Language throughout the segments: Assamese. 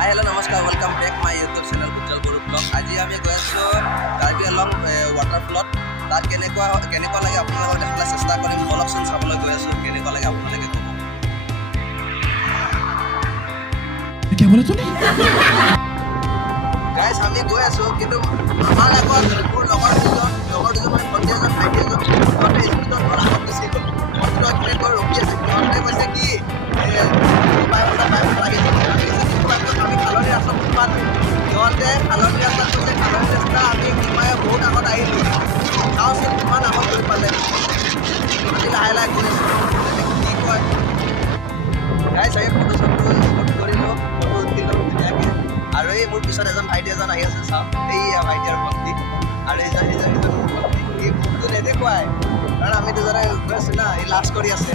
হাই হেল্ল' নমস্কাৰ welcome back my YouTube channel ujjal boro blog. আজি আমি গৈ আছোঁ কাৰ্বিআলং ৱাটাৰফলত। তাত কেনেকুৱা লাগে আপোনালোকক দেখাবলৈ চেষ্টা কৰিম। বলকচোন চাবলৈ গৈ আছোঁ, কেনেকুৱা লাগে আপোনালোকে ক'ব। গাইজ আমি গৈ আছোঁ, কিন্তু আমাৰ লগত মোৰ লগৰ দুজন মানে ভণ্টি এজন ভাইটি এজন সিহঁতে স্পীডত মোৰ আগত গুচি গ'ল। মইতো এইখিনিত গৈ ৰখি আছোঁ। সিহঁতে কৈছে কি আমি খালনি ৰাস্তাত সোমালোঁ। সিহঁতে খালনি ৰাস্তাত কৈছে খালনি ৰাস্তা আমি সোমাই বহুত আগত আহিলোঁ। চাওঁচোন কিমান আগত গৈ পালে। আমি লাহে লাহে গৈ আছোঁ, কি কয় গাইজ আমি ফটো কৰিলোঁ, ফটো উঠিলোঁ ধুনীয়াকৈ। আৰু এই মোৰ পিছত এজন ভাইটি এজন আহি আছে, চাওক এইয়া ভাইটি আৰু ভণ্টি। আৰু এইজন মোৰ ভণ্টি। এই মোকতো নেদেখুৱাই, কাৰণ আমি দুজনে গৈ আছোঁ না, এই লাজ কৰি আছে।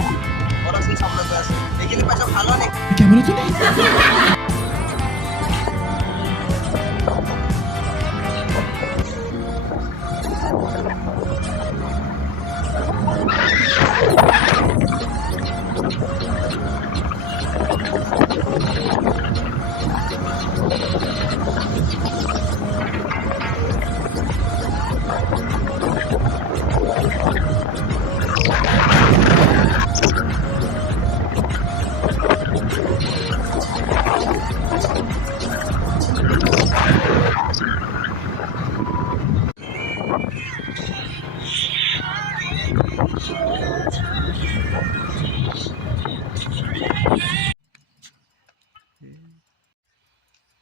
বলকচোন চাবলৈ গৈ আছোঁ। এইখিনি পাইছোঁ খালনি।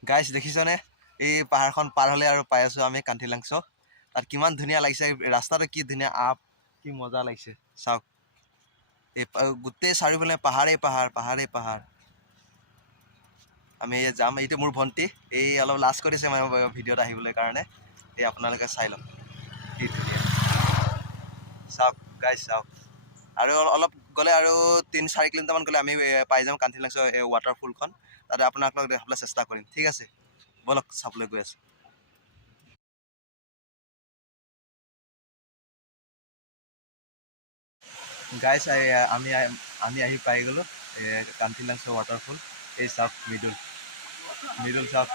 গাইজ দেখিছনে, এই পাহাৰখন পাৰ হ'লে আৰু পাই আছোঁ আমি কান্থিলাংছ। তাত কিমান ধুনীয়া লাগিছে, ৰাস্তাটো কি ধুনীয়া আপ, কি মজা লাগিছে চাওক। এই গোটেই চাৰিওফালে পাহাৰেই পাহাৰ। আমি যাম। এইটো মোৰ ভণ্টি, এই অলপ লাজ কৰিছে মানে ভিডিঅ'ত আহিবলৈ কাৰণে। এই আপোনালোকে চাই লওক কি ধুনীয়া, চাওক গাইজ চাওক। আৰু অলপ গ'লে আৰু 3-4 কিলোমিটাৰমান গ'লে আমি পাই যাম কান্থিলাংছ এই ৱাটাৰফলখন। তাতে আপোনালোকক দেখাবলৈ চেষ্টা কৰিম, ঠিক আছে। বলক চাবলৈ গৈ আছোঁ। গাইজ আমি আহি পাই গ'লোঁ কান্থিলাংছ ৱাটাৰফল। এই চাওক মিডল চাওক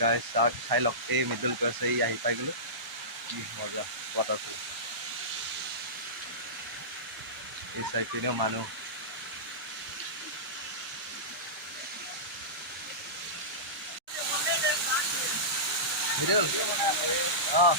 গাইজ, চাওক চাই লওক। এই মিডল গৈ আছে, এই আহি পাই গ'লোঁ। কি মজা ৱাটাৰফল। এই চাই পিনেও মানুহ। মিডল অঁ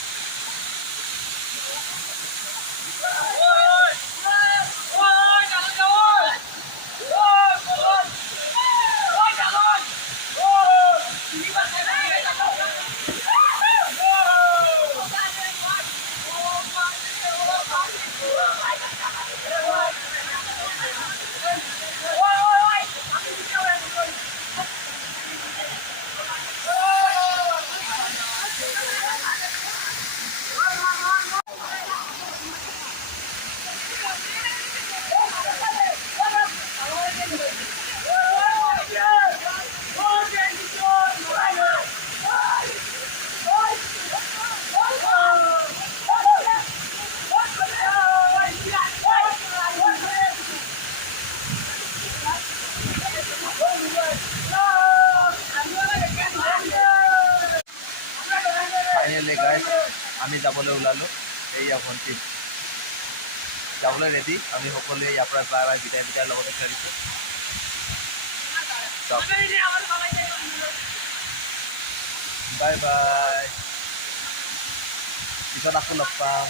ফাইনেলি গাইজ আমি যাবলৈ ওলালোঁ। এইয়া ভণ্টি যাবলৈ ৰেডি। আমি সকলোৱে ইয়াৰ পৰা বাই বিদায় লগত বিচাৰিছোঁ। বাই বাই, পিছত আকৌ লগ পাম।